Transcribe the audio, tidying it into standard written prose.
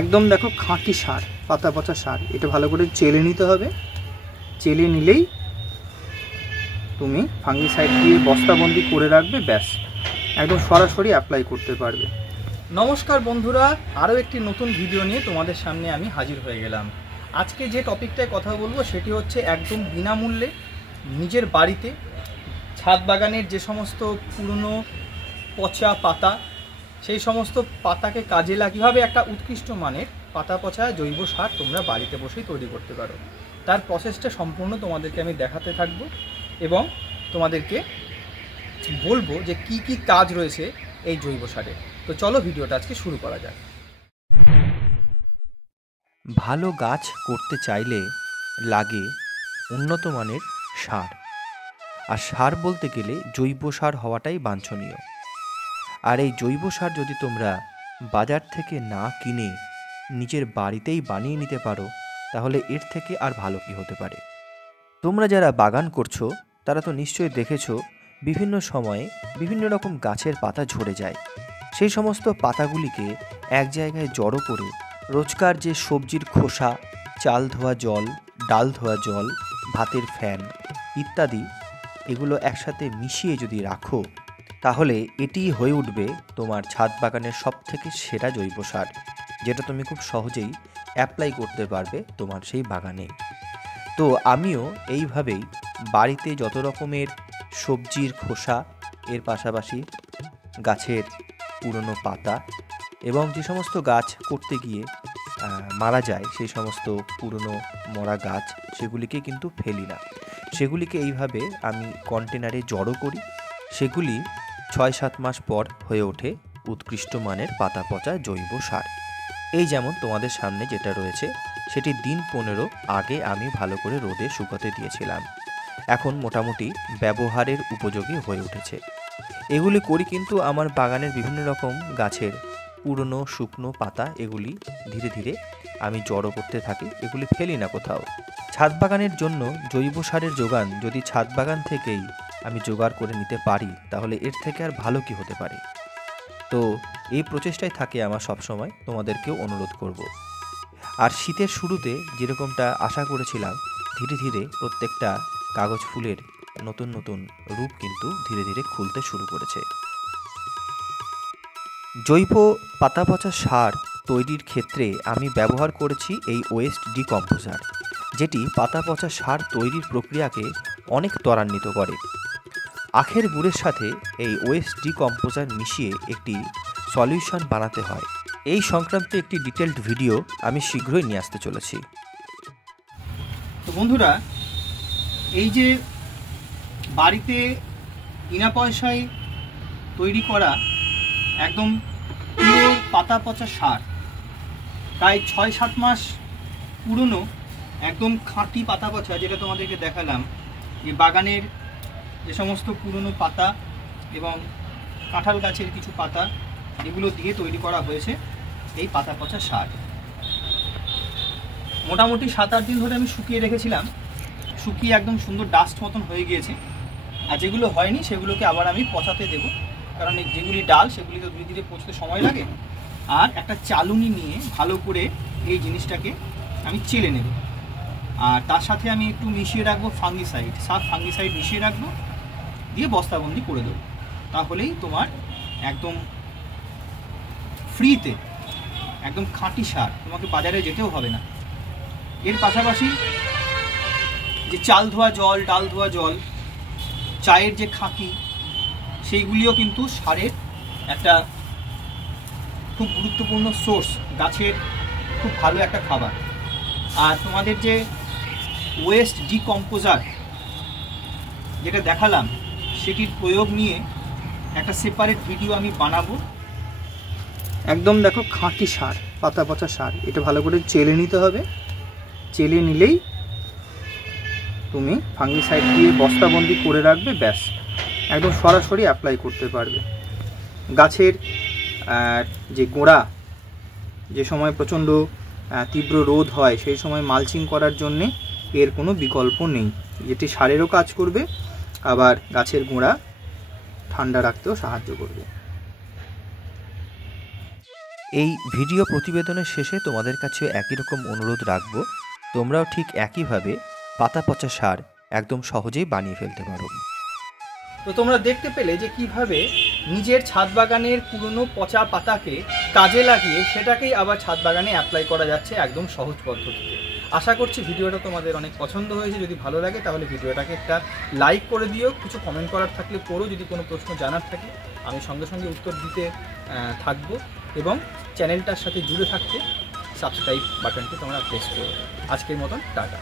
একদম দেখো খাঁটি সার, পাতা পচা সার। এটা ভালো করে চেলে নিতে হবে। চেলে নিলেই তুমি ফাঙ্গিসাইড দিয়ে বস্তাবন্দি করে রাখবে, ব্যাস একদম সরাসরি অ্যাপ্লাই করতে পারবে। নমস্কার বন্ধুরা, আরও একটি নতুন ভিডিও নিয়ে তোমাদের সামনে আমি হাজির হয়ে গেলাম। আজকে যে টপিকটায় কথা বলবো সেটি হচ্ছে একদম বিনামূল্যে নিজের বাড়িতে ছাদ বাগানের যে সমস্ত পুরনো পচা পাতা, সেই সমস্ত পাতাকে কাজে কীভাবে একটা উৎকৃষ্ট মানের পাতা পচা জৈব সার তোমরা বাড়িতে বসেই তৈরি করতে পারো। তার প্রসেসটা সম্পূর্ণ তোমাদেরকে আমি দেখাতে থাকবো এবং তোমাদেরকে বলবো যে কি কি কাজ রয়েছে এই জৈব সারে। তো চলো ভিডিওটা আজকে শুরু করা যাক। ভালো গাছ করতে চাইলে লাগে উন্নত মানের সার, আর সার বলতে গেলে জৈব সার হওয়াটাই বাঞ্ছনীয়। আর এই জৈব সার যদি তোমরা বাজার থেকে না কিনে নিজের বাড়িতেই বানিয়ে নিতে পারো, তাহলে এর থেকে আর ভালো কি হতে পারে। তোমরা যারা বাগান করছো তারা তো নিশ্চয়ই দেখেছো বিভিন্ন সময়ে বিভিন্ন রকম গাছের পাতা ঝরে যায়। সেই সমস্ত পাতাগুলিকে এক জায়গায় জড়ো করে রোজকার যে সবজির খোসা, চাল ধোয়া জল, ডাল ধোয়া জল, ভাতের ফ্যান ইত্যাদি এগুলো একসাথে মিশিয়ে যদি রাখো, তাহলে এটিই হয়ে উঠবে তোমার ছাদ বাগানের সবথেকে সেরা জৈব সার, যেটা তুমি খুব সহজেই অ্যাপ্লাই করতে পারবে তোমার সেই বাগানে। তো আমিও এইভাবেই বাড়িতে যত রকমের সবজির খোসা, এর পাশাপাশি গাছের পুরনো পাতা এবং যে সমস্ত গাছ করতে গিয়ে মারা যায়, সেই সমস্ত পুরনো মরা গাছ সেগুলিকে কিন্তু ফেলি না, সেগুলিকে এইভাবে আমি কন্টেনারে জড়ো করি। সেগুলি ৬-৭ মাস পর হয়ে ওঠে উৎকৃষ্ট মানের পাতা পচা জৈব সার। এই যেমন তোমাদের সামনে যেটা রয়েছে, সেটি দিন ১৫ আগে আমি ভালো করে রোদে শুকাতে দিয়েছিলাম। এখন মোটামুটি ব্যবহারের উপযোগী হয়ে উঠেছে। এগুলি করি কিন্তু আমার বাগানের বিভিন্ন রকম গাছের পুরনো শুকনো পাতা, এগুলি ধীরে ধীরে আমি জড়ো করতে থাকি, এগুলি ফেলি না কোথাও। ছাদ বাগানের জন্য জৈব সারের যোগান যদি ছাদ বাগান থেকেই আমি জোগাড় করে নিতে পারি, তাহলে এর থেকে আর ভালো কি হতে পারে। তো এই প্রচেষ্টায় থাকে আমার সবসময়, তোমাদেরকেও অনুরোধ করব। আর শীতের শুরুতে যেরকমটা আশা করেছিলাম, ধীরে ধীরে প্রত্যেকটা কাগজ ফুলের নতুন নতুন রূপ কিন্তু ধীরে ধীরে খুলতে শুরু করেছে। জৈব পাতা পচা সার তৈরির ক্ষেত্রে আমি ব্যবহার করেছি এই ওয়েস্ট ডিকম্পোজার, যেটি পাতা পচা সার তৈরির প্রক্রিয়াকে অনেক ত্বরান্বিত করে। আখের গুড়ের সাথে এই ওয়েস্ট ডিকম্পোজার মিশিয়ে একটি সলিউশন বানাতে হয়। এই সংক্রান্ত একটি ডিটেলড ভিডিও আমি শীঘ্রই নিয়ে আসতে চলেছি। তো বন্ধুরা, এই যে বাড়িতে বিনা পয়সায় তৈরি করা একদম পিওর পাতা পচা সার, প্রায় ৬-৭ মাস পুরনো একদম খাঁটি পাতা পচা, যেটা তোমাদেরকে দেখালাম, যে বাগানের যে সমস্ত পুরনো পাতা এবং কাঁঠাল গাছের কিছু পাতা, এগুলো দিয়ে তৈরি করা হয়েছে এই পাতা পচা সার। মোটামুটি ৭-৮ দিন ধরে আমি শুকিয়ে রেখেছিলাম, শুকিয়ে একদম সুন্দর ডাস্ট মতন হয়ে গিয়েছে। আর যেগুলো হয়নি সেগুলোকে আবার আমি পচাতে দেবো, কারণ যেগুলি ডাল সেগুলি তো ধীরে ধীরে পচতে সময় লাগে। আর একটা চালুনি নিয়ে ভালো করে এই জিনিসটাকে আমি চেলে নেব, আর তার সাথে আমি একটু মিশিয়ে রাখবো ফাঙ্গিসাইড, সাফ ফাঙ্গিসাইড মিশিয়ে রাখবো, দিয়ে বস্তাবন্দি করে দেবো। তাহলেই তোমার একদম ফ্রিতে একদম খাঁটি সার, তোমাকে বাজারে যেতেও হবে না। এর পাশাপাশি যে চাল ধোয়া জল, ডাল ধোয়া জল, চায়ের যে খাঁকি, সেইগুলিও কিন্তু সারের একটা খুব গুরুত্বপূর্ণ সোর্স, গাছের খুব ভালো একটা খাবার। আর তোমাদের যে ওয়েস্ট ডিকম্পোজার যেটা দেখালাম, সেটির প্রয়োগ নিয়ে একটা সেপারেট ভিডিও আমি বানাবো। একদম দেখো খাঁটি সার, পাতা পচা সার। এটা ভালো করে চেলে নিতে হবে। চেলে নিলেই তুমি ফাঙ্গিসাইড দিয়ে বস্তাবন্দি করে রাখবে, ব্যাস একদম সরাসরি অ্যাপ্লাই করতে পারবে। গাছের যে গোড়া, যে সময় প্রচণ্ড তীব্র রোদ হয়, সেই সময় মালচিং করার জন্যে এর কোনো বিকল্প নেই। এটি সারেরও কাজ করবে, আবার গাছের গোড়া ঠান্ডা রাখতেও সাহায্য করবে। এই ভিডিও প্রতিবেদনের শেষে তোমাদের কাছেও একই রকম অনুরোধ রাখবো, তোমরাও ঠিক একইভাবে পাতা পচা সার একদম সহজেই বানিয়ে ফেলতে পারো। তো তোমরা দেখতে পেলে যে কিভাবে নিজের ছাদ বাগানের পুরনো পচা পাতাকে কাজে লাগিয়ে সেটাকেই আবার ছাদ বাগানে অ্যাপ্লাই করা যাচ্ছে একদম সহজ পদ্ধতিতে। আশা করছি ভিডিওটা তোমাদের অনেক পছন্দ হয়েছে। যদি ভালো লাগে তাহলে ভিডিওটাকে একটা লাইক করে দিও, কিছু কমেন্ট করার থাকলে করো, যদি কোনো প্রশ্ন জানার থাকে আমি সঙ্গে সঙ্গে উত্তর দিতে থাকবো, এবং চ্যানেলটার সাথে জুড়ে থাকতে সাবস্ক্রাইব বাটনটি তোমরা প্রেস করো। আজকের মতন টাটা।